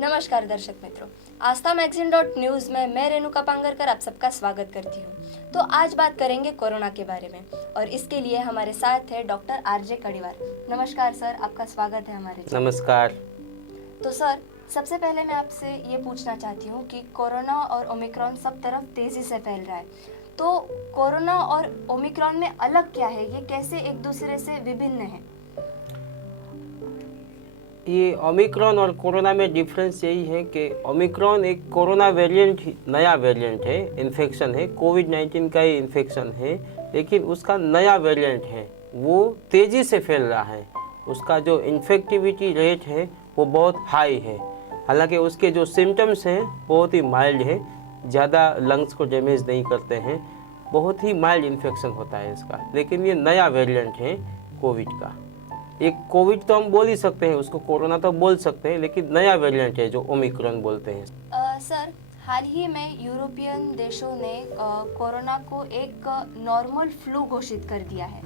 नमस्कार दर्शक मित्रों, आस्था मैगजीन.न्यूज में मैं रेणुका पांगरकर आप सबका स्वागत करती हूँ। तो आज बात करेंगे कोरोना के बारे में और इसके लिए हमारे साथ है डॉक्टर आरजे कड़ीवार। नमस्कार सर, आपका स्वागत है हमारे चैनल। नमस्कार। तो सर, सबसे पहले मैं आपसे ये पूछना चाहती हूँ कि कोरोना और ओमिक्रॉन सब तरफ तेजी से फैल रहा है, तो कोरोना और ओमिक्रॉन में अलग क्या है, ये कैसे एक दूसरे से विभिन्न है? ये ओमिक्रॉन और कोरोना में डिफरेंस यही है कि ओमिक्रॉन एक कोरोना वेरिएंट, नया वेरिएंट है, इन्फेक्शन है, कोविड-19 का ही इन्फेक्शन है, लेकिन उसका नया वेरिएंट है, वो तेज़ी से फैल रहा है। उसका जो इन्फेक्टिविटी रेट है वो बहुत हाई है। हालांकि उसके जो सिम्टम्स हैं बहुत ही माइल्ड है, ज़्यादा लंग्स को डैमेज नहीं करते हैं, बहुत ही माइल्ड इन्फेक्शन होता है इसका। लेकिन ये नया वेरिएंट है कोविड का। एक कोविड तो हम बोल ही सकते हैं, उसको कोरोना तो बोल सकते हैं, लेकिन नया वेरिएंट है जो ओमिक्रॉन बोलते हैं। सर, हाल ही में यूरोपियन देशों ने कोरोना को एक नॉर्मल फ्लू घोषित कर दिया है,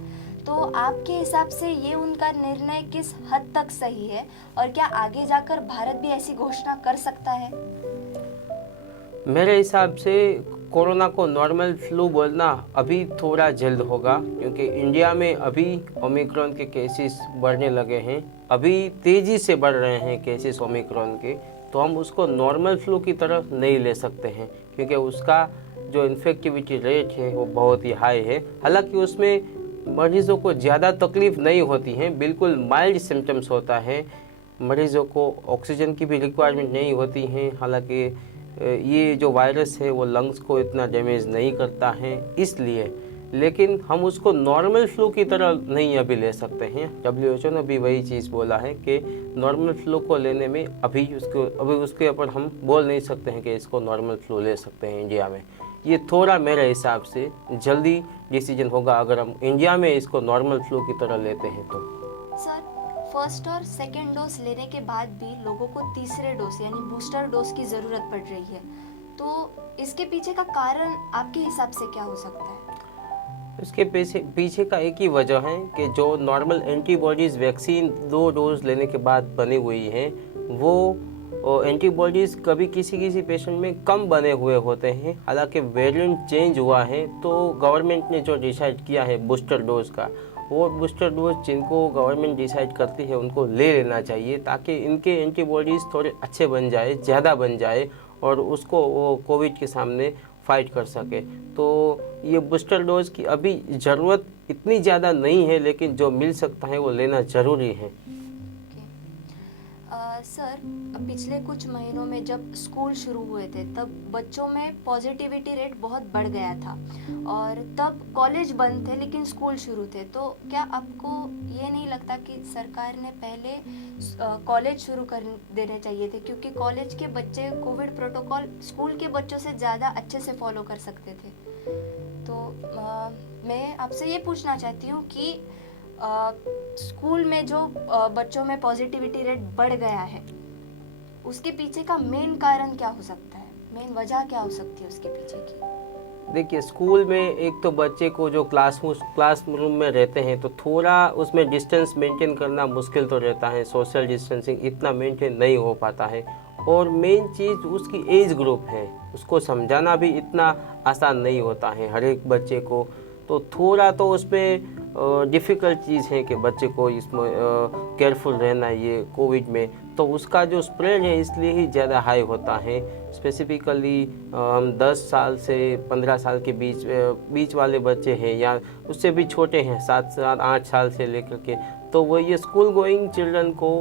तो आपके हिसाब से ये उनका निर्णय किस हद तक सही है और क्या आगे जाकर भारत भी ऐसी घोषणा कर सकता है? मेरे हिसाब से कोरोना को नॉर्मल फ्लू बोलना अभी थोड़ा जल्द होगा, क्योंकि इंडिया में अभी ओमिक्रॉन के केसेस बढ़ने लगे हैं, अभी तेज़ी से बढ़ रहे हैं केसेस ओमिक्रॉन के। तो हम उसको नॉर्मल फ्लू की तरफ नहीं ले सकते हैं, क्योंकि उसका जो इन्फेक्टिविटी रेट है वो बहुत ही हाई है। हालांकि उसमें मरीजों को ज़्यादा तकलीफ नहीं होती है, बिल्कुल माइल्ड सिम्टम्स होता है, मरीजों को ऑक्सीजन की भी रिक्वायरमेंट नहीं होती है। हालांकि ये जो वायरस है वो लंग्स को इतना डैमेज नहीं करता है इसलिए, लेकिन हम उसको नॉर्मल फ्लू की तरह नहीं अभी ले सकते हैं। WHO ने भी वही चीज़ बोला है कि नॉर्मल फ्लू को लेने में अभी उसके ऊपर हम बोल नहीं सकते हैं कि इसको नॉर्मल फ्लू ले सकते हैं इंडिया में। ये थोड़ा मेरे हिसाब से जल्दी डिसीजन होगा अगर हम इंडिया में इसको नॉर्मल फ्लू की तरह लेते हैं तो। सर, फर्स्ट और सेकेंड डोज लेने के बाद भी लोगों को तीसरे डोज यानी बूस्टर डोज की ज़रूरत पड़ रही है, तो इसके पीछे का कारण आपके हिसाब से क्या हो सकता है? इसके पीछे का एक ही वजह है कि जो नॉर्मल एंटीबॉडीज़ वैक्सीन 2 डोज लेने के बाद बनी हुई है, वो एंटीबॉडीज़ कभी किसी पेशेंट में कम बने हुए होते हैं। हालांकि वेरिएंट चेंज हुआ है, तो गवर्नमेंट ने जो डिसाइड किया है बूस्टर डोज का, वो बूस्टर डोज जिनको गवर्नमेंट डिसाइड करती है उनको ले लेना चाहिए, ताकि इनके एंटीबॉडीज़ थोड़े अच्छे बन जाए, ज़्यादा बन जाए और उसको वो कोविड के सामने फाइट कर सके। तो ये बूस्टर डोज की अभी ज़रूरत इतनी ज़्यादा नहीं है, लेकिन जो मिल सकता है वो लेना ज़रूरी है। सर, पिछले कुछ महीनों में जब स्कूल शुरू हुए थे तब बच्चों में पॉजिटिविटी रेट बहुत बढ़ गया था और तब कॉलेज बंद थे लेकिन स्कूल शुरू थे, तो क्या आपको ये नहीं लगता कि सरकार ने पहले कॉलेज शुरू कर देने चाहिए थे, क्योंकि कॉलेज के बच्चे कोविड प्रोटोकॉल स्कूल के बच्चों से ज़्यादा अच्छे से फॉलो कर सकते थे? तो मैं आपसे ये पूछना चाहती हूँ कि स्कूल में जो बच्चों में पॉजिटिविटी रेट बढ़ गया है, उसके पीछे का मेन कारण क्या हो सकता है, मेन वजह क्या हो सकती है उसके पीछे की? देखिए, स्कूल में एक तो बच्चे को जो क्लासरूम में रहते हैं तो थोड़ा उसमें डिस्टेंस मेंटेन करना मुश्किल तो रहता है, सोशल डिस्टेंसिंग इतना मेंटेन नहीं हो पाता है, और मेन चीज़ उसकी एज ग्रुप है, उसको समझाना भी इतना आसान नहीं होता है हर एक बच्चे को। तो थोड़ा तो उसमें डिफ़िकल्ट चीज़ है कि बच्चे को इसमें केयरफुल रहना है ये कोविड में, तो उसका जो स्प्रेड है इसलिए ही ज़्यादा हाई होता है। स्पेसिफिकली हम 10 साल से 15 साल के बीच वाले बच्चे हैं या उससे भी छोटे हैं, 7 साल 8 साल से लेकर के, तो वो ये स्कूल गोइंग चिल्ड्रन को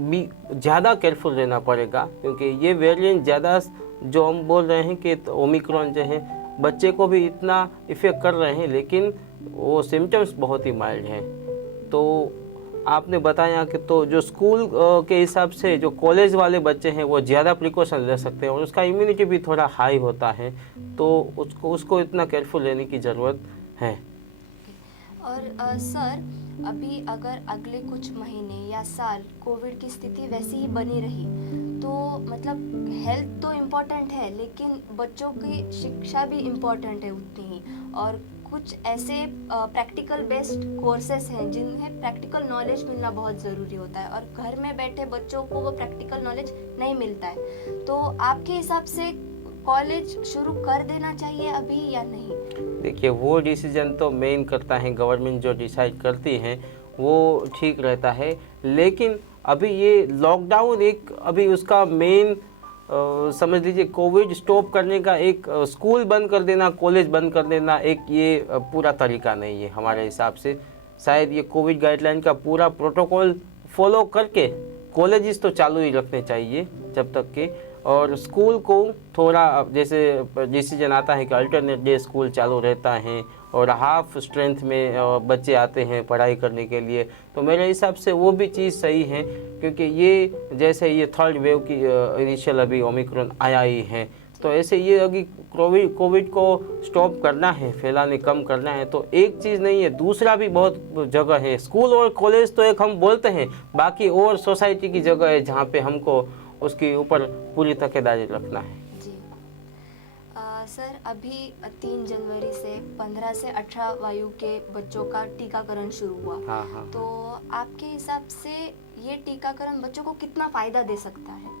भी ज़्यादा केयरफुल रहना पड़ेगा, क्योंकि ये वेरिएंट ज़्यादा जो हम बोल रहे हैं कि ओमिक्रॉन जो है बच्चे को भी इतना इफ़ेक्ट कर रहे हैं, लेकिन वो सिम्टम्स बहुत ही माइल्ड हैं। तो आपने बताया कि तो जो स्कूल के हिसाब से जो कॉलेज वाले बच्चे हैं वो ज़्यादा प्रिकॉशन ले सकते हैं और उसका इम्यूनिटी भी थोड़ा हाई होता है, तो उसको इतना केयरफुल रहने की ज़रूरत है। और सर, अभी अगर अगले कुछ महीने या साल कोविड की स्थिति वैसी ही बनी रही, तो मतलब हेल्थ तो इम्पोर्टेंट है लेकिन बच्चों की शिक्षा भी इम्पोर्टेंट है उतनी ही, और कुछ ऐसे प्रैक्टिकल बेस्ड कोर्सेस हैं जिन्हें प्रैक्टिकल नॉलेज मिलना बहुत ज़रूरी होता है, और घर में बैठे बच्चों को वो प्रैक्टिकल नॉलेज नहीं मिलता है। तो आपके हिसाब से कॉलेज शुरू कर देना चाहिए अभी या नहीं? देखिए, वो डिसीजन तो मेन करता है गवर्नमेंट, जो डिसाइड करती है वो ठीक रहता है। लेकिन अभी ये लॉकडाउन एक अभी उसका मेन समझ लीजिए कोविड स्टॉप करने का एक स्कूल बंद कर देना, कॉलेज बंद कर देना, एक ये पूरा तरीका नहीं है हमारे हिसाब से। शायद ये कोविड गाइडलाइन का पूरा प्रोटोकॉल फॉलो करके कॉलेजेस तो चालू ही रखने चाहिए जब तक के, और स्कूल को थोड़ा जैसे डिसीजन आता है कि अल्टरनेट डे स्कूल चालू रहता है और हाफ स्ट्रेंथ में बच्चे आते हैं पढ़ाई करने के लिए, तो मेरे हिसाब से वो भी चीज़ सही है। क्योंकि ये जैसे ये थर्ड वेव की इनिशियल अभी ओमिक्रॉन आया ही है, तो ऐसे ये अभी कोविड को स्टॉप करना है, फैलाने कम करना है, तो एक चीज़ नहीं है, दूसरा भी बहुत जगह है। स्कूल और कॉलेज तो एक हम बोलते हैं, बाकी और सोसाइटी की जगह है जहाँ पे हमको उसके ऊपर पूरी तकेदारी रखना है। जी सर, अभी 3 जनवरी से 15 से 18 वायु के बच्चों का टीकाकरण शुरू हुआ। हाँ। तो आपके हिसाब से ये टीकाकरण बच्चों को कितना फ़ायदा दे सकता है?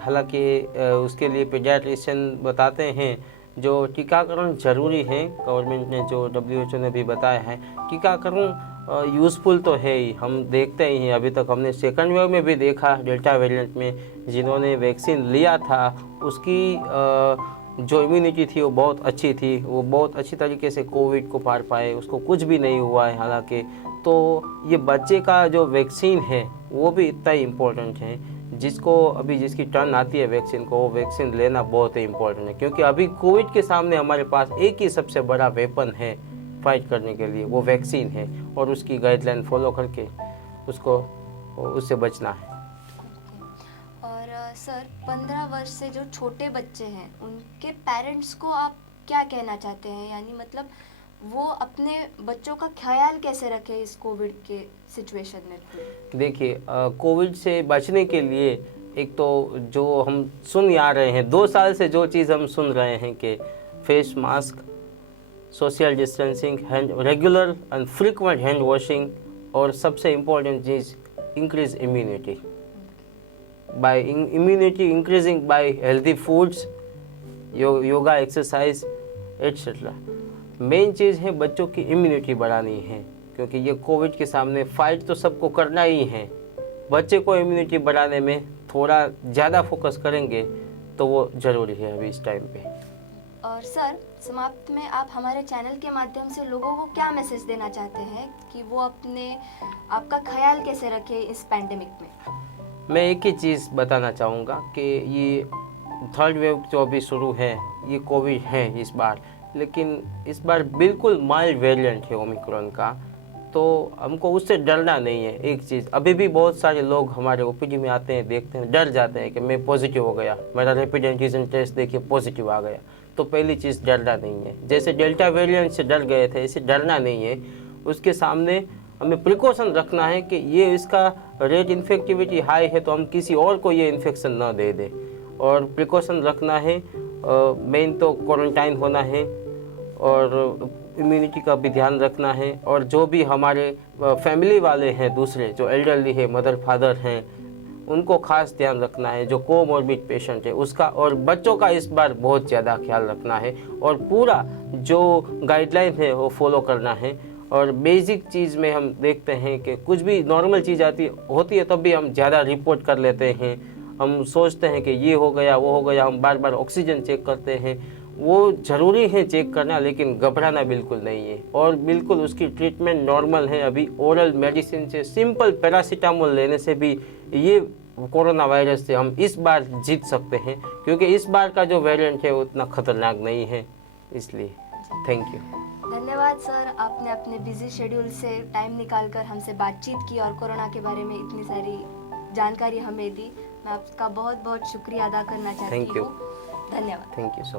हालांकि उसके लिए पीडियाट्रिशियन बताते हैं जो टीकाकरण ज़रूरी है। गवर्नमेंट ने जो WHO ने भी बताया है, टीकाकरण यूज़फुल तो है ही, हम देखते ही हैं। अभी तक हमने सेकंड वेव में भी देखा, डेल्टा वेरिएंट में जिन्होंने वैक्सीन लिया था उसकी जो इम्यूनिटी थी वो बहुत अच्छी थी, वो बहुत अच्छी तरीके से कोविड को पार पाए, उसको कुछ भी नहीं हुआ है हालांकि। तो ये बच्चे का जो वैक्सीन है वो भी इतना ही इम्पोर्टेंट है, जिसको अभी जिसकी टर्न आती है वैक्सीन को, वो वैक्सीन लेना बहुत ही इम्पोर्टेंट है। क्योंकि अभी कोविड के सामने हमारे पास एक ही सबसे बड़ा वेपन है फाइट करने के लिए, वो वैक्सीन है, और उसकी गाइडलाइन फॉलो करके उससे बचना है। और सर, 15 वर्ष से जो छोटे बच्चे हैं उनके पेरेंट्स को आप क्या कहना चाहते हैं? यानी मतलब वो अपने बच्चों का ख्याल कैसे रखें इस कोविड के सिचुएशन में? देखिए, कोविड से बचने के लिए एक तो जो हम सुन आ रहे हैं 2 साल से, जो चीज़ हम सुन रहे हैं कि face mask, social distancing, regular and frequent hand washing, और सबसे इम्पोर्टेंट चीज़ increase immunity by immunity increasing by healthy foods, yoga, exercise etcetera. Main चीज़ है बच्चों की इम्यूनिटी बढ़ानी है, क्योंकि ये कोविड के सामने फाइट तो सबको करना ही है। बच्चे को इम्यूनिटी बढ़ाने में थोड़ा ज़्यादा फोकस करेंगे तो वो ज़रूरी है अभी इस टाइम पे। और सर, समाप्त में आप हमारे चैनल के माध्यम से लोगों को क्या मैसेज देना चाहते हैं कि वो आपका ख्याल कैसे रखें इस पैंडेमिक में? मैं एक ही चीज़ बताना चाहूँगा कि ये थर्ड वेव जो अभी शुरू है, ये कोविड है इस बार, लेकिन इस बार बिल्कुल माइल्ड वेरिएंट है ओमिक्रॉन का, तो हमको उससे डरना नहीं है। एक चीज़, अभी भी बहुत सारे लोग हमारे OPD में आते हैं, देखते हैं, डर जाते हैं कि मैं पॉजिटिव हो गया, मेरा रैपिड एंटीजन टेस्ट देखिए पॉजिटिव आ गया। तो पहली चीज़, डरना नहीं है। जैसे डेल्टा वेरिएंट से डर गए थे, ऐसे डरना नहीं है। उसके सामने हमें प्रिकॉशन रखना है कि ये इसका रेट इन्फेक्टिविटी हाई है, तो हम किसी और को ये इन्फेक्शन ना दे दें, और प्रिकॉशन रखना है। मेन तो क्वारंटाइन होना है, और इम्यूनिटी का भी ध्यान रखना है, और जो भी हमारे फैमिली वाले हैं दूसरे जो एल्डरली है, मदर फादर हैं, उनको खास ध्यान रखना है। जो कोमॉर्बिड पेशेंट है उसका, और बच्चों का इस बार बहुत ज़्यादा ख्याल रखना है, और पूरा जो गाइडलाइन है वो फॉलो करना है। और बेसिक चीज़ में हम देखते हैं कि कुछ भी नॉर्मल चीज़ होती है तब भी हम ज़्यादा रिपोर्ट कर लेते हैं, हम सोचते हैं कि ये हो गया वो हो गया, हम बार बार ऑक्सीजन चेक करते हैं। वो ज़रूरी है चेक करना, लेकिन घबराना बिल्कुल नहीं है, और बिल्कुल उसकी ट्रीटमेंट नॉर्मल है। अभी ओरल मेडिसिन से, सिंपल पैरासीटामोल लेने से भी ये कोरोना वायरस से हम इस बार जीत सकते हैं, क्योंकि इस बार का जो वेरिएंट है वो उतना खतरनाक नहीं है। इसलिए थैंक यू। धन्यवाद सर, आपने अपने बिजी शेड्यूल से टाइम निकालकर हमसे बातचीत की और कोरोना के बारे में इतनी सारी जानकारी हमें दी। मैं आपका बहुत बहुत शुक्रिया अदा करना चाहती हूँ। धन्यवाद। Thank you so much.